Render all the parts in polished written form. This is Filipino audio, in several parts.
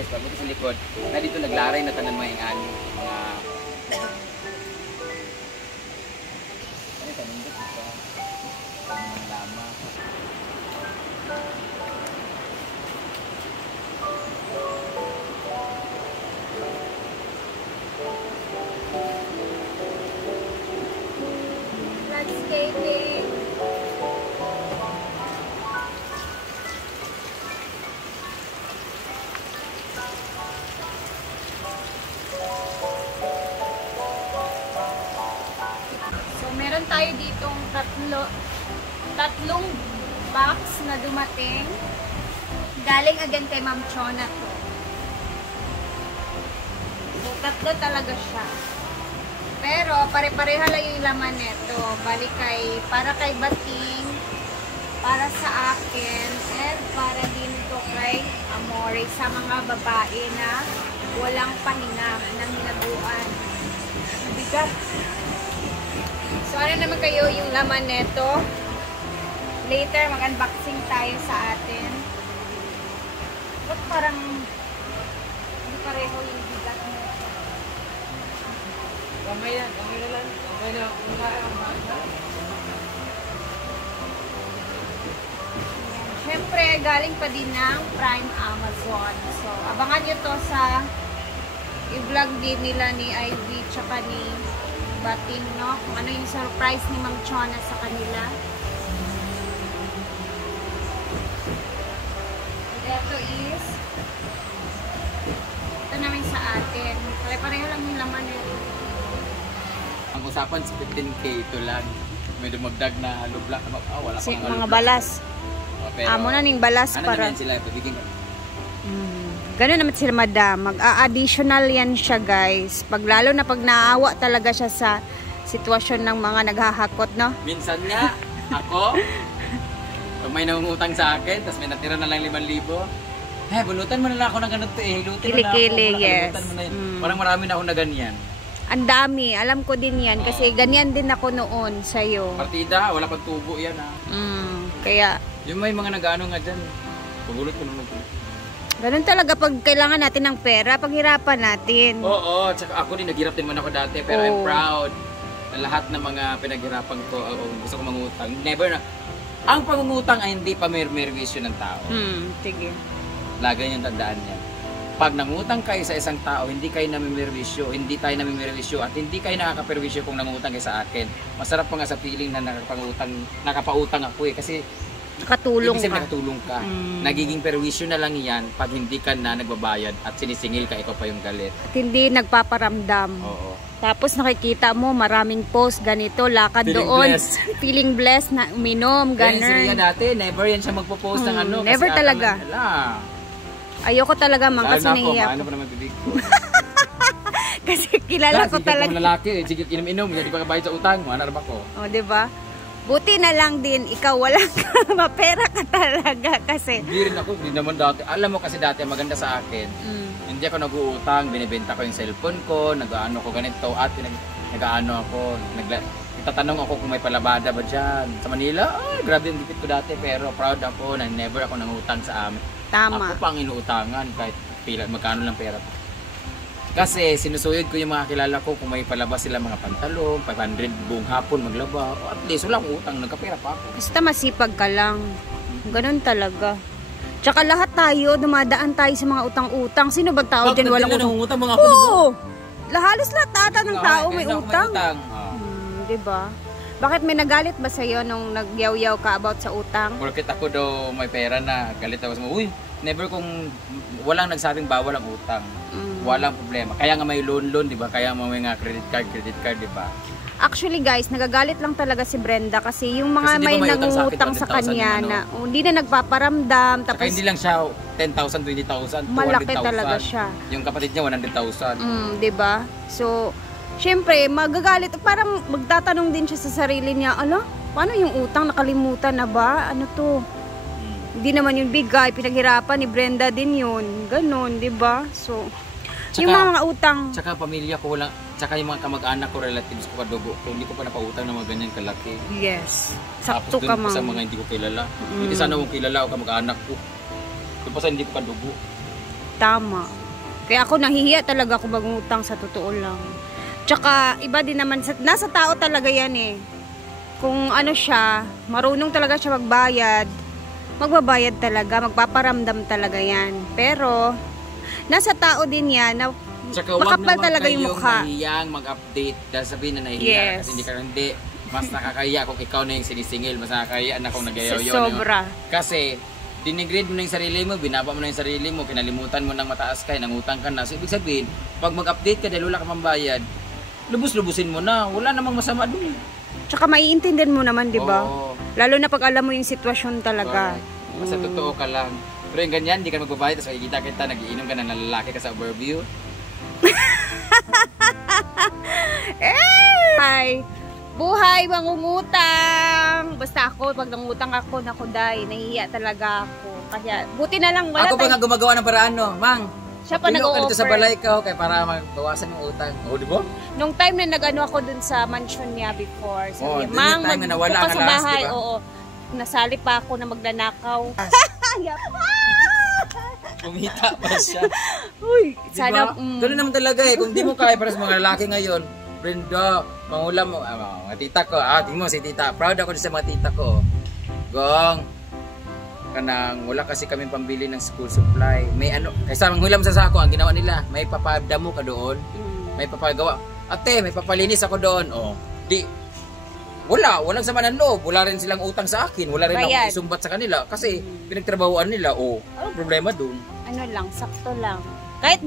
guys, pag sa likod, na dito naglaray na tanan mga ingani, mga tanundot ito. Mga lama. Landscaping. Meron tayo ditong tatlong box na dumating. Galing again kay Ma'am Chona to. So, tatlo talaga siya. Pero, pare-pareha lang yung laman nito. Bali para kay Bating, para sa akin, and para din to kay Amore, sa mga babae na walang pahinga ng hinabuan. Bigat. So, ano naman kayo yung laman neto? Later, mag-unboxing tayo sa atin. Ba't parang hindi pareho yung bigat neto? Kamay na lang. Kamay na. Siyempre, galing pa din ng Prime Amazon. So, abangan nyo to sa i-vlog din nila ni Ivy tsaka ni Bating, no? Kung ano yung surprise ni Ma'am Chona sa kanila. Ito is ito namin sa atin. Pare-pareho lang yung laman nito. Ang usapan sa 15K ito lang. May dumagdag na lubla. Wala Si, pang mga balas. Amo na ning balas ano para. Ano sila? Pabiging Ganun naman sila, madam. Mag-a-additional yan siya, guys. Lalo na pag naawa talaga siya sa sitwasyon ng mga naghahakot, no? Minsan nga, ako, pag may nangungutang sa akin, tapos may natira na lang 5,000, bunutan mo na lang ako ng ganito eh. Hilutin mo na ako. Kili-kili, yes. Mo na Parang marami na ako na ganyan. Ang dami. Alam ko din yan. Kasi ganyan din ako noon sa'yo. Partida, wala pang tubo yan ha. Kaya, yung may mga nag-ano nga dyan. Pagulot ko naman. ganun talaga pag kailangan natin ng pera, paghirapan natin. Oo, tsaka ako din, naghirap din man ako dati, pero I'm proud na lahat ng mga pinaghirapan ko, gusto ko mangutang. Never na. Ang pangungutang ay hindi pa merwisyo ng tao. Sige. Lagay niyong tandaan yan. Pag nangutang kayo sa isang tao, hindi kayo namimirwisyo, hindi tayo namimirwisyo, at hindi kayo nakakaperwisyo kung nangutang kayo sa akin. Masarap pa nga sa feeling na nakapautang ako eh, kasi Nakatulong ka. Nakatulong ka. Nagiging perwisyo na lang yan pag hindi ka na nagbabayad at sinisingil ka, ikaw pa yung galit. At hindi nagpaparamdam. Oo. Tapos nakikita mo maraming post ganito, lakad Feeling doon. blessed. Feeling blessed na uminom, Kaya si Ria ganun. dati, never yan siya magpo-post ng ano. Never kasi talaga. Ayoko talaga man kasi nahiya Ano ko. pa naman bibig ko? Kasi kilala ko talaga. Sige lalaki, sige inom-inom, hindi pa kabayad sa utang. Manarap ako. O, diba? Buti na lang din, ikaw wala ka, mapera ka talaga kasi. Hindi rin ako, hindi naman dati. Alam mo kasi dati, maganda sa akin. Hindi ako nag-uutang, binibenta ko yung cellphone ko, nag-ano ko ganito, at nag-ano ako, itatanong ako kung may palabada ba dyan. Sa Manila, grabe yung gipit ko dati, pero proud ako na never ako nangutang sa amin. Tama. Ako pang inuutangan kahit magkano lang pera ko. Kasi sinusuyod ko yung mga kilala ko kung may palabas sila mga pantalon, 500 buong hapon maglaba. O at least wala akong utang, nagkapera pa ako. Basta masipag ka lang. Ganun talaga. Tsaka lahat tayo, dumadaan tayo sa mga utang-utang. Sino bang tao dyan walang utang? Utang mga huli mo? Oo! Halos lahat ata ng tao may utang. Diba? Bakit may nagalit ba sa'yo nung nagyaw-yaw ka about sa utang? Porket ako daw may pera na, galit ako sa mga, uy, never kung walang nagsabing bawal ang utang. Walang problema. Kaya nga may loan, di ba? Kaya nga may nga credit card, di ba? Actually guys, nagagalit lang talaga si Brenda kasi yung mga may nangungutang sa kanya na hindi na nagpaparamdam. Tapos saka hindi lang siya 10,000, 20,000, 200,000. Malaki talaga siya. Yung kapatid niya 100,000. Di ba? So, syempre, magagalit. Parang magtatanong din siya sa sarili niya, ano? Paano yung utang? Nakalimutan na ba? Ano to? Hindi naman yung bigay. Pinaghirapan ni Brenda din yun. Ganon, di ba? So, tsaka, yung mga utang. Tsaka pamilya ko lang, tsaka yung mga kamag-anak ko, relatives ko, kadugo ko, hindi ko pa napautang ng mga ganyan kalaki. Yes. Sakto tapos ka dun pa sa mga hindi ko kilala. Hindi sana kung kilala o kamag-anak ko. Doon pa sa hindi ko kadugo. tama. Kaya ako nahihiya talaga ako mangutang sa totoo lang. Tsaka iba din naman, nasa tao talaga yan eh. Kung ano siya, marunong talaga siya magbayad, magbabayad talaga, magpaparamdam talaga yan. Pero, nasa tao din yan na makapal talaga yung mukha. Mahiyang mag-update dahil sabihin na nahihiya kasi hindi. Mas nakakahiya kung ikaw na yung sinisingil, mas nakakahiya na kung nagayaw yun. Sobra. Kasi, dinigrade mo na yung sarili mo, binaba mo na yung sarili mo, kinalimutan mo ng mataas ka, nangutang ka na. So, ibig sabihin, pag mag-update ka dahil wala ka pambayad, lubos-lubusin mo na. Wala namang masama dun. Tsaka maiintindihan mo naman, di ba? Oo. Lalo na pag alam mo yung sitwasyon talaga. Basta totoo ka lang. Pero yung ganyan, di ka magbabayad, tapos makikita kita, nagiinom ka na lalaki ka sa overview. Ay, buhay mangungutang. Basta ako, pag nangutang ako, naku dahil, nahihiya talaga ako. Kaya, buti na lang, wala ako pa nga gumagawa ng paraan, no? Mang, siya pa nag-o-offer. dito sa balay ka, okay, para magbawasan yung utang. O, di ba? Nung time na nag-ano ako dun sa mansion niya before, sabi, dun Mang, yung time na nawala magbuko ka ka sa last, bahay. diba? Oo, nasali pa ako na magnanakaw. Kumita pa siya. Uy, Diba? sana, Ganun naman talaga eh. Kung di mo kaya para sa mga lalaki ngayon, Brenda, pangulam mo, mga tita ko, tingin mo si tita, proud ako sa mga tita ko. Gong, kanang wala kasi kami pambili ng school supply. May ano, kaysa manghulam sa sako, ang ginawa nila, may papadamo ka doon, may papagawa. Ate, may papalinis ako doon. Oh, di, walang sama ng loob. Wala rin silang utang sa akin. Wala rin ako isumbat sa kanila. Kasi pinagtrabahoan nila. Oh, ano problema dun? Ano lang, sakto lang. Kahit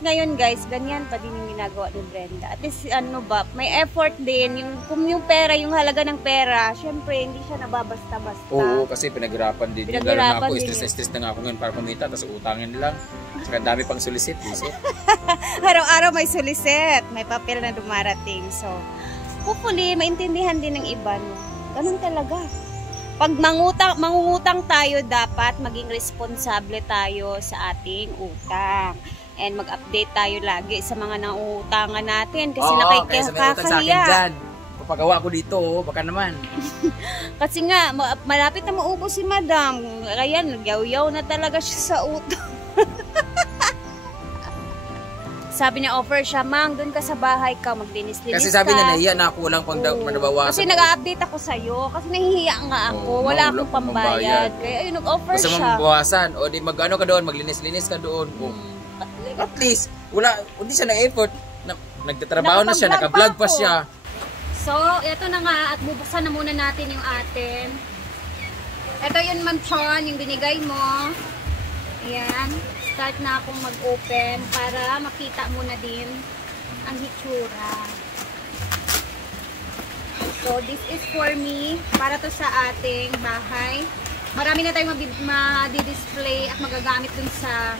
ngayon guys, ganyan pa din yung ginagawa ni Brenda. At least ano ba, may effort din. Kung yung pera, yung halaga ng pera, syempre hindi siya nababasta-basta. Oo, kasi pinaghirapan din. Lalo na ako, stress na nga ako ngayon para kumita. Tapos utangin lang. Saka dami pang sulisit. Araw-araw may sulisit. May papel na dumarating. So, hopefully, maintindihan din ng iba, no? Ganun talaga. Pag mangungutang tayo, dapat maging responsable tayo sa ating utang. And mag-update tayo lagi sa mga nanguutangan natin. Kasi nakikakahiya. Papagawa ko dito, baka naman. Kasi nga, malapit na maubos si Madam. Kaya, nagyaw-yaw na talaga siya sa utang. Sabi niya, offer siya, Mang, doon ka sa bahay ka, maglinis-linis ka. Kasi sabi niya, nahiya na ako, walang pang manabawasan. Kasi nag-update ako sa'yo, kasi nahihiya nga ako, wala akong pambayad. Kaya ayun, nag-offer siya. Basta mabawasan, o di mag-ano ka doon, maglinis-linis ka doon. At least, hindi siya na-effort. Nagtatrabaho na siya, naka-vlog pa siya. So, eto na nga, at bubuksan na muna natin yung atin. Eto yun, Ma'am Chon, yung binigay mo. Ayan. Start na akong mag-open para makita mo na din ang hitsura. So, this is for me. Para to sa ating bahay. Marami na tayong madi-display at magagamit dun sa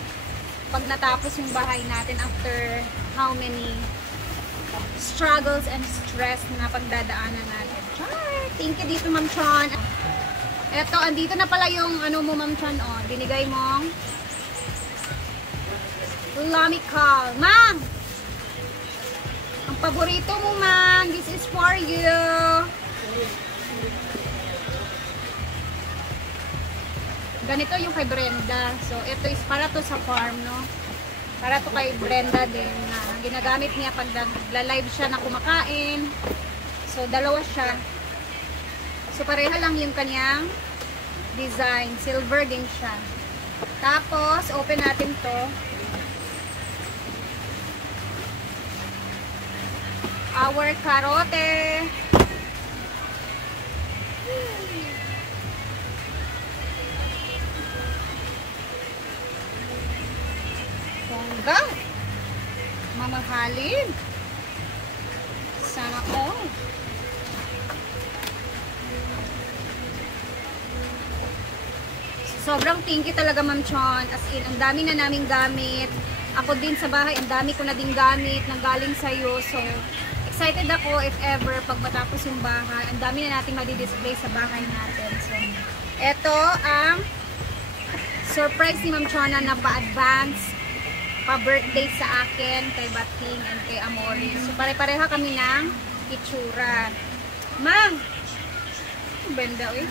pag natapos yung bahay natin after how many struggles and stress na pagdadaanan natin. Thank you dito, Ma'am Chon. Eto, andito na pala yung ano mo, Ma'am Chon. Oh, binigay mong Lamical. Mang! Ang paborito mo, Mang. This is for you. Ganito yung kay Brenda. So, ito is para to sa farm, no? Para to kay Brenda din na ginagamit niya pag nagla-live siya na kumakain. So, dalawa siya. So, pareha lang yung kanyang design. Silver din siya. Tapos, open natin to. Our karote. Bongga. Mamahalin. Sana all. Sobrang thank you talaga, Ma'am Chon. As in, ang dami na naming gamit. Ako din sa bahay, ang dami ko na din gamit nang galing sa'yo. So, excited ako if ever pag matapos yung bahay. Ang dami na natin madi-display sa bahay natin. So, ito ang surprise ni Ma'am Chona na pa-advance, pa-birthday sa akin, kay Bating and kay Amori. So, pare-pareha kami ng itsura. Mang! Benda, uy.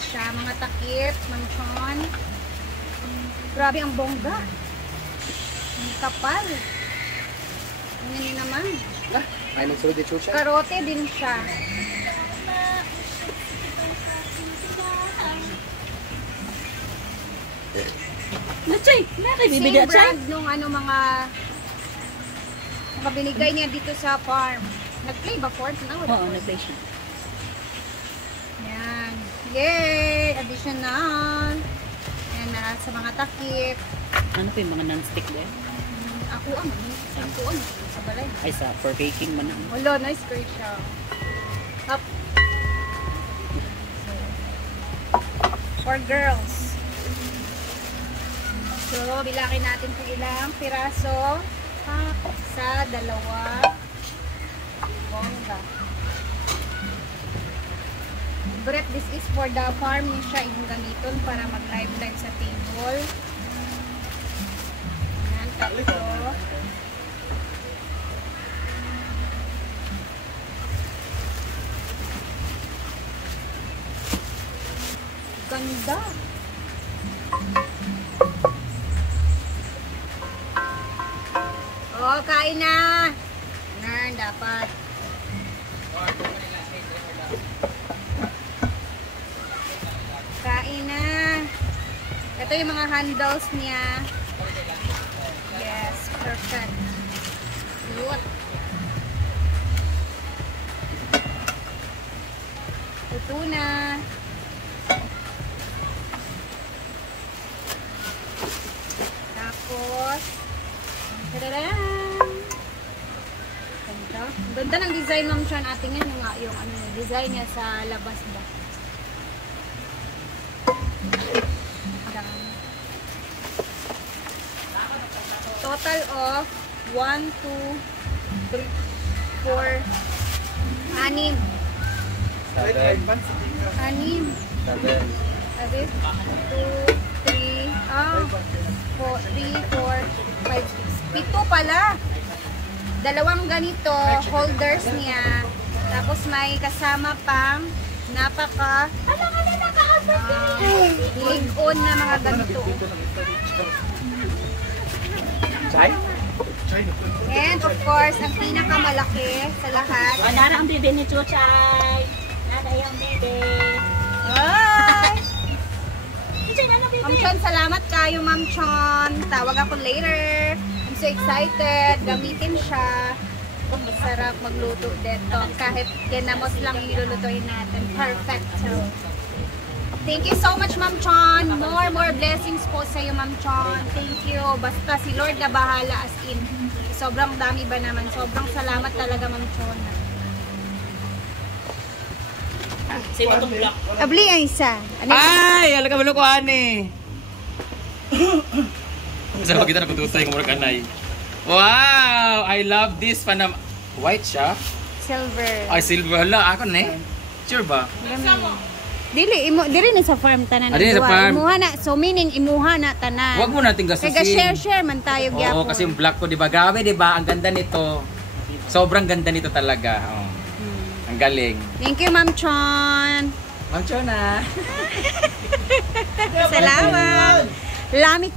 siya. Mga takip, manchon. Grabe ang bongga. Ang kapal. Ano naman. Ay, magsulod yung chucha. Karote din siya. Nachay, nakay Same bibigyan chay. brand nung ano mga binigay niya dito sa farm. Nag-play ba Ford? No, Oo, nag-play siya. Yan. Yay! Additional. Yan na sa mga takip. Ano po yung mga non-stick din? Ako ang sa balay. Ay, for baking man ang. Wala, nice great siya. Up. For girls. So, bilakin natin kung ilang piraso sa dalawa. Bongga. Brett, this is for the farm niya siya yung gamiton para mag-live sa table. Ayan, tatlo. Ganda. Oh, kain na. Nan, dapat. Kain na. Ito yung mga handles niya. Yes, perfect. Good. Ito na. Tapos, tadadam! Ganda. Ganda ng design, Ma'am Chan. Ating yan yung ano, design niya sa labas ba. Total of 1, 2, 3, 4, 6. 6. 2, 3, 4, 5, 6. 7 pala. Dalawang ganito, holders niya. Tapos may kasama pang napaka ligon na mga ganito. Chay? And of course, ang pinakamalaki sa lahat. Nara ang bibig ni Chuchay. Nara yung bibig. Hi! Ma'am Ma'am Chon, salamat kayo, Ma'am Chon. Tawag ako later. I'm so excited. Gamitin siya. Masarap magluto dito. Kahit kinamos lang yung ilulutuin natin. Perfect. Thank you so much, Ma'am Chon. More blessings po sa iyo, Ma'am Chon. Thank you. Basta si Lord na bahala, as in. Sobrang dami ba naman. Sobrang salamat talaga, Ma'am Chon. Sino itong block? Abli ang isa. Ay! Alaga mo ko, ani. Sa kita nakututay kung mura kanay. Wow! I love this. White siya? Silver. Ay, silver. Hala, ako na eh. Sure ba? Dili na sa farm tanan. Dili sa farm. Imuha na, so meaning imuha na tanan. Huwag mo natin gasusin. Kaya share man tayo gyapon. Oo, kasi yung black ko, di ba? Grabe, di ba? Ang ganda nito. Sobrang ganda nito talaga. Oh. Ang galing. Thank you, Ma'am Chon. Ma'am Chona. Salamat. Lamig